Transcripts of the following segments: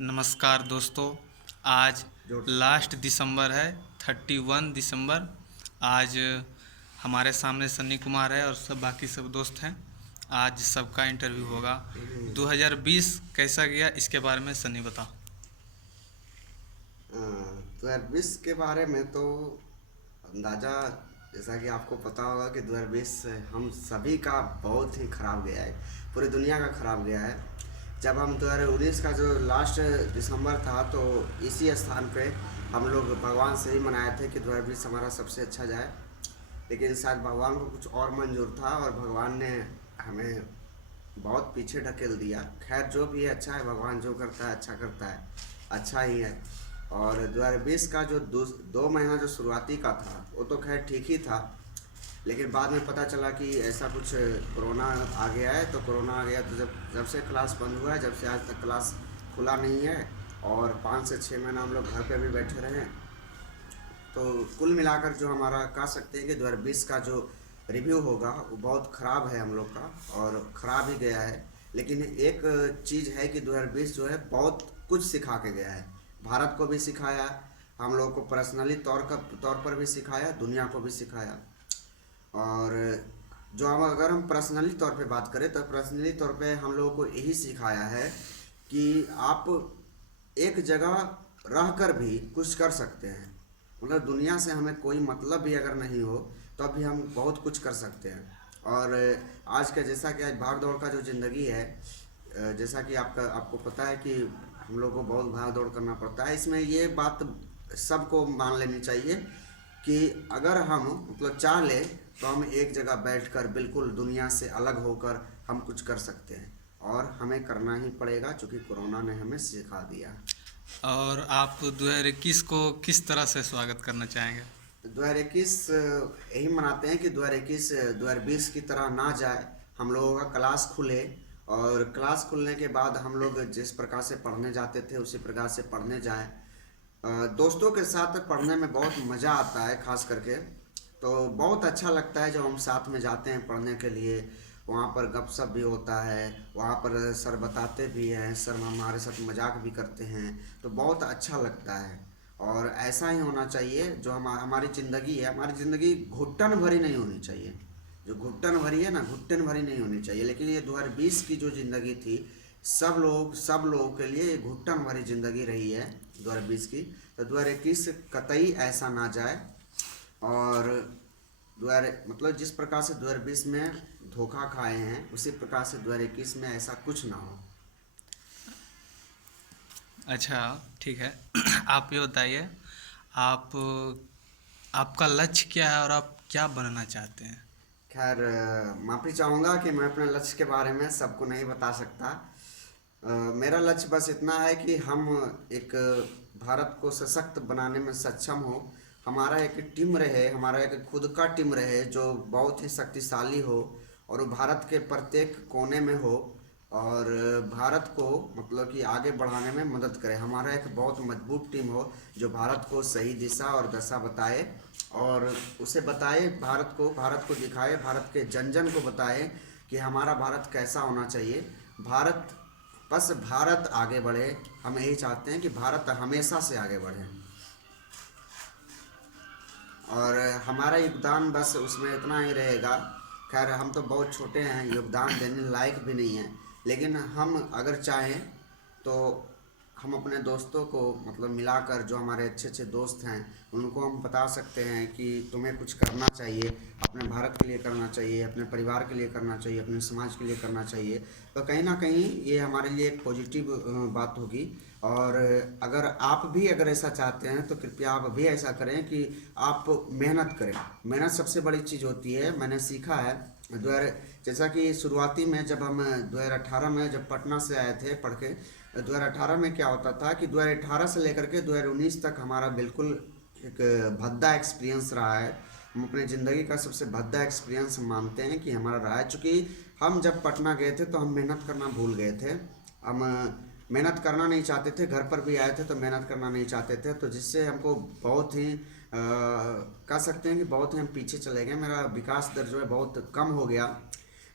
नमस्कार दोस्तों। आज लास्ट दिसंबर है, 31 दिसंबर। आज हमारे सामने सन्नी कुमार है और सब बाकी सब दोस्त हैं। आज सबका इंटरव्यू होगा। 2020 कैसा गया, इसके बारे में सन्नी बताओ। 2020 के बारे में तो अंदाज़ा, जैसा कि आपको पता होगा कि 2020 हम सभी का बहुत ही ख़राब गया है, पूरी दुनिया का ख़राब गया है। जब हम 2019 का जो लास्ट दिसंबर था तो इसी स्थान पे हम लोग भगवान से ही मनाए थे कि 2020 हमारा सबसे अच्छा जाए, लेकिन शायद भगवान को कुछ और मंजूर था और भगवान ने हमें बहुत पीछे ढकेल दिया। खैर, जो भी है अच्छा है, भगवान जो करता है अच्छा करता है, अच्छा ही है। और 2020 का जो दो महीना जो शुरुआती का था वो तो खैर ठीक ही था, लेकिन बाद में पता चला कि ऐसा कुछ कोरोना आ गया है। तो कोरोना आ गया तो जब जब से क्लास बंद हुआ है, जब से आज तक क्लास खुला नहीं है और 5 से 6 महीना हम लोग घर पे भी बैठे रहे हैं। तो कुल मिलाकर जो हमारा कह सकते हैं कि 2020 का जो रिव्यू होगा वो बहुत ख़राब है हम लोग का, और ख़राब ही गया है। लेकिन एक चीज़ है कि 2020 जो है बहुत कुछ सिखा के गया है। भारत को भी सिखाया, हम लोग को पर्सनली तौर पर भी सिखाया, दुनिया को भी सिखाया। और जो हम अगर हम पर्सनली तौर पे बात करें तो पर्सनली तौर पे हम लोगों को यही सिखाया है कि आप एक जगह रह कर भी कुछ कर सकते हैं। मतलब दुनिया से हमें कोई मतलब भी अगर नहीं हो तो भी हम बहुत कुछ कर सकते हैं। और आज का जैसा कि आज भाग दौड़ का जो ज़िंदगी है, जैसा कि आपको पता है कि हम लोग को बहुत भाग दौड़ करना पड़ता है। इसमें ये बात सबको मान लेनी चाहिए कि अगर हम मतलब चाह ले तो हम एक जगह बैठकर बिल्कुल दुनिया से अलग होकर हम कुछ कर सकते हैं, और हमें करना ही पड़ेगा क्योंकि कोरोना ने हमें सिखा दिया। और आप 2021 को किस तरह से स्वागत करना चाहेंगे? 2021 यही मनाते हैं कि 2021 2020 की तरह ना जाए। हम लोगों का क्लास खुले, और क्लास खुलने के बाद हम लोग जिस प्रकार से पढ़ने जाते थे उसी प्रकार से पढ़ने जाएं। दोस्तों के साथ पढ़ने में बहुत मज़ा आता है, खास करके तो बहुत अच्छा लगता है जब हम साथ में जाते हैं पढ़ने के लिए। वहाँ पर गपशप भी होता है, वहाँ पर सर बताते भी हैं, सर हमारे साथ मजाक भी करते हैं, तो बहुत अच्छा लगता है। और ऐसा ही होना चाहिए। जो हमारी ज़िंदगी है, हमारी ज़िंदगी घुट्टन भरी नहीं होनी चाहिए। जो घुट्टन भरी है ना, घुट्टन भरी नहीं होनी चाहिए। लेकिन ये 2020 की जो ज़िंदगी थी, सब लोगों के लिए ये घुट्टन भरी ज़िंदगी रही है 2020 की। तो 2021 कतई ऐसा ना जाए। और 2000 मतलब जिस प्रकार से 2020 में धोखा खाए हैं उसी प्रकार से 2021 में ऐसा कुछ ना हो। अच्छा, ठीक है। आप ये बताइए, आप आपका लक्ष्य क्या है और आप क्या बनना चाहते हैं? खैर, माफ़ी चाहूँगा कि मैं अपने लक्ष्य के बारे में सबको नहीं बता सकता। मेरा लक्ष्य बस इतना है कि हम एक भारत को सशक्त बनाने में सक्षम हो। हमारा एक टीम रहे, हमारा एक खुद का टीम रहे जो बहुत ही शक्तिशाली हो, और वो भारत के प्रत्येक कोने में हो, और भारत को मतलब कि आगे बढ़ाने में मदद करे। हमारा एक बहुत मजबूत टीम हो जो भारत को सही दिशा और दशा बताए, और उसे बताए, भारत को दिखाए, भारत के जन जन को बताए कि हमारा भारत कैसा होना चाहिए। भारत बस भारत आगे बढ़े। हम यही चाहते हैं कि भारत हमेशा से आगे बढ़े, और हमारा योगदान बस उसमें इतना ही रहेगा। खैर, हम तो बहुत छोटे हैं, योगदान देने लायक भी नहीं है, लेकिन हम अगर चाहें तो हम अपने दोस्तों को मतलब मिलाकर, जो हमारे अच्छे अच्छे दोस्त हैं उनको हम बता सकते हैं कि तुम्हें कुछ करना चाहिए, अपने भारत के लिए करना चाहिए, अपने परिवार के लिए करना चाहिए, अपने समाज के लिए करना चाहिए। तो कहीं ना कहीं ये हमारे लिए एक पॉजिटिव बात होगी। और अगर आप भी अगर ऐसा चाहते हैं तो कृपया आप भी ऐसा करें कि आप मेहनत करें। मेहनत सबसे बड़ी चीज़ होती है, मैंने सीखा है। 2000 जैसा कि शुरुआती में जब हम 2018 में जब पटना से आए थे पढ़ के, 2018 में क्या होता था कि 2018 से लेकर के 2019 तक हमारा बिल्कुल एक भद्दा एक्सपीरियंस रहा है। हम अपनी ज़िंदगी का सबसे भद्दा एक्सपीरियंस मानते हैं कि हमारा रहा है, चूँकि हम जब पटना गए थे तो हम मेहनत करना भूल गए थे। हम मेहनत करना नहीं चाहते थे, घर पर भी आए थे तो मेहनत करना नहीं चाहते थे, तो जिससे हमको बहुत ही कह सकते हैं कि बहुत ही हम पीछे चले गए। मेरा विकास दर जो है बहुत कम हो गया।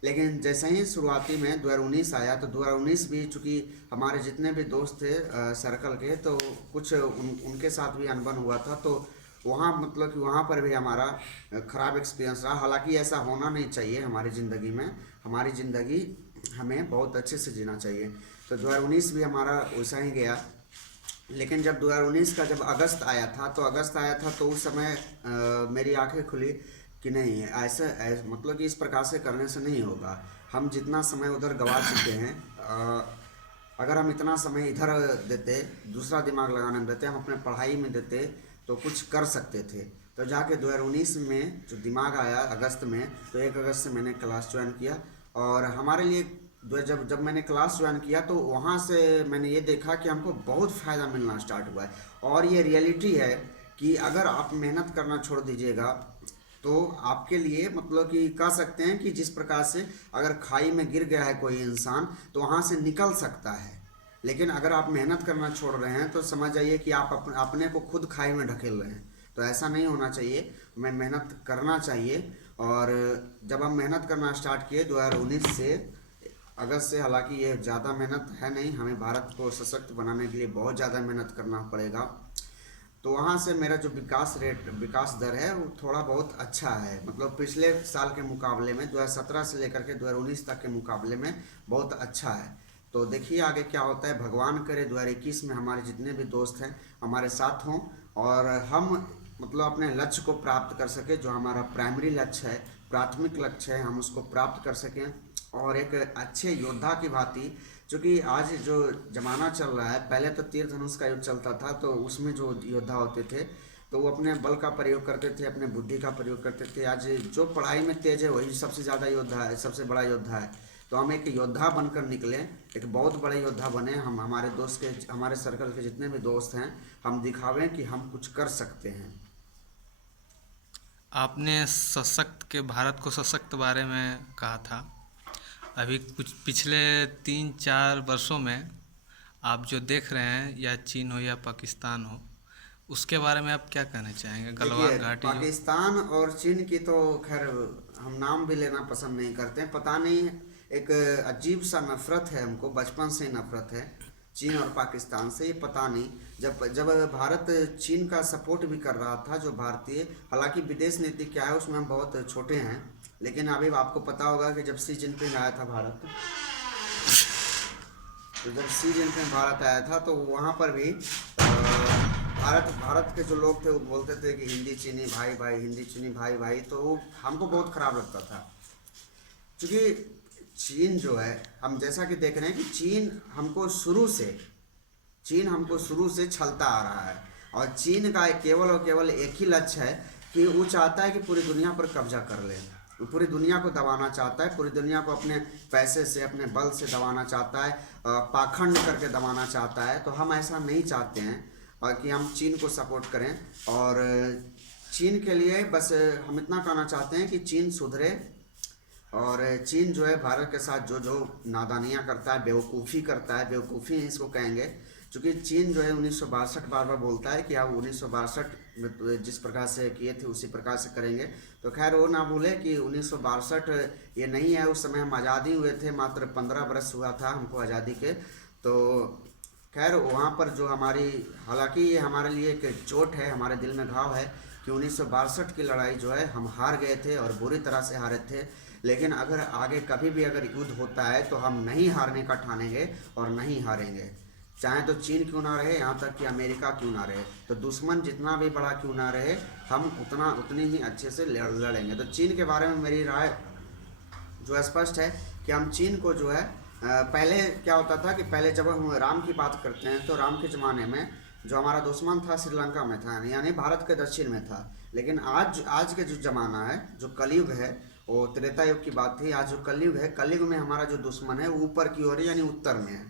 लेकिन जैसे ही शुरुआती में 2019 आया तो 2019 भी चूँकि हमारे जितने भी दोस्त थे सर्कल के, तो कुछ उनके साथ भी अनबन हुआ था, तो वहाँ मतलब कि वहाँ पर भी हमारा ख़राब एक्सपीरियंस रहा। हालांकि ऐसा होना नहीं चाहिए हमारी ज़िंदगी में। हमारी ज़िंदगी हमें बहुत अच्छे से जीना चाहिए। तो 2019 भी हमारा वैसा ही गया। लेकिन जब 2019 का जब अगस्त आया था तो उस समय मेरी आंखें खुली कि नहीं, मतलब कि इस प्रकार से करने से नहीं होगा। हम जितना समय उधर गवा चुके हैं, अगर हम इतना समय इधर देते, दूसरा दिमाग लगाने में देते, हम अपने पढ़ाई में देते, तो कुछ कर सकते थे। तो जाके 2019 में जो दिमाग आया अगस्त में, तो 1 अगस्त से मैंने क्लास ज्वाइन किया। और हमारे लिए जब मैंने क्लास ज्वाइन किया तो वहाँ से मैंने ये देखा कि हमको बहुत फ़ायदा मिलना स्टार्ट हुआ है। और ये रियलिटी है कि अगर आप मेहनत करना छोड़ दीजिएगा तो आपके लिए मतलब कि कह सकते हैं कि जिस प्रकार से अगर खाई में गिर गया है कोई इंसान तो वहाँ से निकल सकता है। लेकिन अगर आप मेहनत करना छोड़ रहे हैं तो समझ जाइए कि आप अपने को खुद खाई में ढकेल रहे हैं। तो ऐसा नहीं होना चाहिए, हमें मेहनत करना चाहिए। और जब हम मेहनत करना स्टार्ट किए 2019 से अगस्त से, हालांकि ये ज़्यादा मेहनत है नहीं, हमें भारत को सशक्त बनाने के लिए बहुत ज़्यादा मेहनत करना पड़ेगा। तो वहाँ से मेरा जो विकास दर है वो थोड़ा बहुत अच्छा है, मतलब पिछले साल के मुकाबले में 2017 से लेकर के 2019 तक के मुकाबले में बहुत अच्छा है। तो देखिए आगे क्या होता है। भगवान करे 2021 में हमारे जितने भी दोस्त हैं हमारे साथ हों और हम मतलब अपने लक्ष्य को प्राप्त कर सकें। जो हमारा प्राइमरी लक्ष्य है, प्राथमिक लक्ष्य है, हम उसको प्राप्त कर सकें और एक अच्छे योद्धा की भांति। क्योंकि आज जो ज़माना चल रहा है, पहले तो तीर धनुष का युद्ध चलता था, तो उसमें जो योद्धा होते थे तो वो अपने बल का प्रयोग करते थे, अपने बुद्धि का प्रयोग करते थे। आज जो पढ़ाई में तेज है वही सबसे ज़्यादा योद्धा है, सबसे बड़ा योद्धा है। तो हम एक योद्धा बनकर निकले, एक बहुत बड़े योद्धा बने। हम हमारे सर्कल के जितने भी दोस्त हैं, हम दिखावें कि हम कुछ कर सकते हैं। आपने सशक्त के भारत को सशक्त बारे में कहा था। अभी कुछ पिछले 3-4 वर्षों में आप जो देख रहे हैं, या चीन हो या पाकिस्तान हो, उसके बारे में आप क्या कहना चाहेंगे? देखिए गलवान घाटी जो पाकिस्तान और चीन की तो खैर हम नाम भी लेना पसंद नहीं करते। पता नहीं, एक अजीब सा नफरत है, हमको बचपन से ही नफरत है चीन और पाकिस्तान से। ये पता नहीं, जब भारत चीन का सपोर्ट भी कर रहा था, जो भारतीय, हालांकि विदेश नीति क्या है उसमें हम बहुत छोटे हैं, लेकिन अभी आपको पता होगा कि जब शी जिनपिंग आया था भारत, तो जब शी जिनपिंग भारत आया था तो वहाँ पर भी भारत के जो लोग थे वो बोलते थे कि हिंदी चीनी भाई भाई, हिंदी चीनी भाई भाई। तो वो हमको बहुत ख़राब लगता था, क्योंकि चीन जो है, हम जैसा कि देख रहे हैं कि चीन हमको शुरू से छलता आ रहा है। और चीन का केवल और केवल एक ही लक्ष्य है कि वो चाहता है कि पूरी दुनिया पर कब्जा कर ले। वो पूरी दुनिया को दबाना चाहता है, पूरी दुनिया को अपने पैसे से, अपने बल से दबाना चाहता है, पाखंड करके दबाना चाहता है। तो हम ऐसा नहीं चाहते हैं और कि हम चीन को सपोर्ट करें। और चीन के लिए बस हम इतना कहना चाहते हैं कि चीन सुधरे। और चीन जो है भारत के साथ जो नादानियाँ करता है, बेवकूफ़ी करता है, बेवकूफ़ी इसको कहेंगे। क्योंकि चीन जो है 1962 बार बार बोलता है कि आप 1962 में जिस प्रकार से किए थे उसी प्रकार से करेंगे। तो खैर वो ना भूले कि 1962 ये नहीं है, उस समय हम आज़ादी हुए थे, मात्र 15 बरस हुआ था हमको आज़ादी के। तो खैर वहाँ पर जो हमारी, हालांकि ये हमारे लिए एक चोट है, हमारे दिल में घाव है कि 1962 की लड़ाई जो है हम हार गए थे और बुरी तरह से हारे थे। लेकिन अगर आगे कभी भी अगर युद्ध होता है तो हम नहीं हारने का ठानेंगे और नहीं हारेंगे, चाहे तो चीन क्यों ना रहे, यहाँ तक कि अमेरिका क्यों ना रहे। तो दुश्मन जितना भी बड़ा क्यों ना रहे, हम उतनी ही अच्छे से लड़ेंगे। तो चीन के बारे में मेरी राय जो स्पष्ट है कि हम चीन को जो है, पहले क्या होता था कि पहले जब हम राम की बात करते हैं तो राम के ज़माने में जो हमारा दुश्मन था श्रीलंका में था, यानी भारत के दक्षिण में था। लेकिन आज के जो ज़माना है, जो कलयुग है, वो त्रेता युग की बात थी। आज जो कलयुग है, कलयुग में हमारा जो दुश्मन है वो ऊपर की ओर है, यानी उत्तर में है।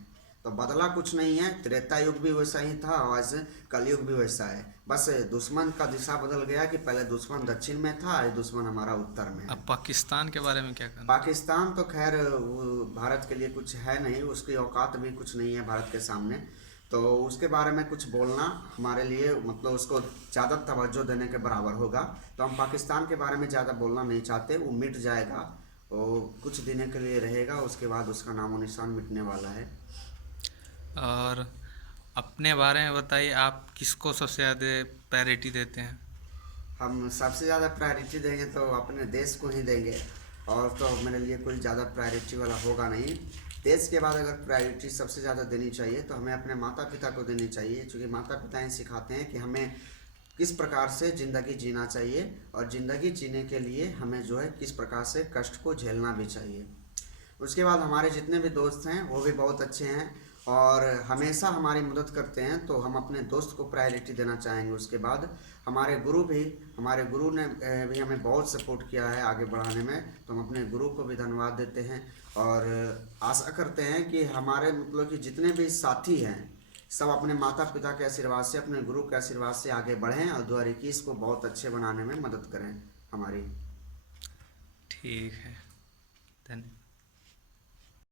तो बदला कुछ नहीं है, त्रेता युग भी वैसा ही था और आज कलयुग भी वैसा है। बस दुश्मन का दिशा बदल गया कि पहले दुश्मन दक्षिण में था, आज दुश्मन हमारा उत्तर में है। अब पाकिस्तान के बारे में क्या कहना? पाकिस्तान तो खैर वो भारत के लिए कुछ है नहीं, उसकी औकात भी कुछ नहीं है भारत के सामने। तो उसके बारे में कुछ बोलना हमारे लिए मतलब उसको ज़्यादा तवज्जो देने के बराबर होगा। तो हम पाकिस्तान के बारे में ज़्यादा बोलना नहीं चाहते, वो मिट जाएगा वो कुछ दिनों के लिए रहेगा, उसके बाद उसका नामो निशान मिटने वाला है। और अपने बारे में बताइए, आप किसको सबसे ज़्यादा प्रायोरिटी देते हैं? हम सबसे ज़्यादा प्रायोरिटी देंगे तो अपने देश को ही देंगे, और तो मेरे लिए कोई ज़्यादा प्रायोरिटी वाला होगा नहीं। देश के बाद अगर प्रायोरिटी सबसे ज़्यादा देनी चाहिए तो हमें अपने माता पिता को देनी चाहिए, क्योंकि माता पिता ही सिखाते हैं कि हमें किस प्रकार से ज़िंदगी जीना चाहिए, और ज़िंदगी जीने के लिए हमें जो है किस प्रकार से कष्ट को झेलना भी चाहिए। उसके बाद हमारे जितने भी दोस्त हैं वो भी बहुत अच्छे हैं और हमेशा हमारी मदद करते हैं, तो हम अपने दोस्त को प्रायोरिटी देना चाहेंगे। उसके बाद हमारे गुरु ने भी हमें बहुत सपोर्ट किया है आगे बढ़ाने में, तो हम अपने गुरु को भी धन्यवाद देते हैं और आशा करते हैं कि हमारे मतलब कि जितने भी साथी हैं सब अपने माता पिता के आशीर्वाद से, अपने गुरु के आशीर्वाद से आगे बढ़ें और 2021 को बहुत अच्छे बनाने में मदद करें हमारी। ठीक है, धन्यवाद।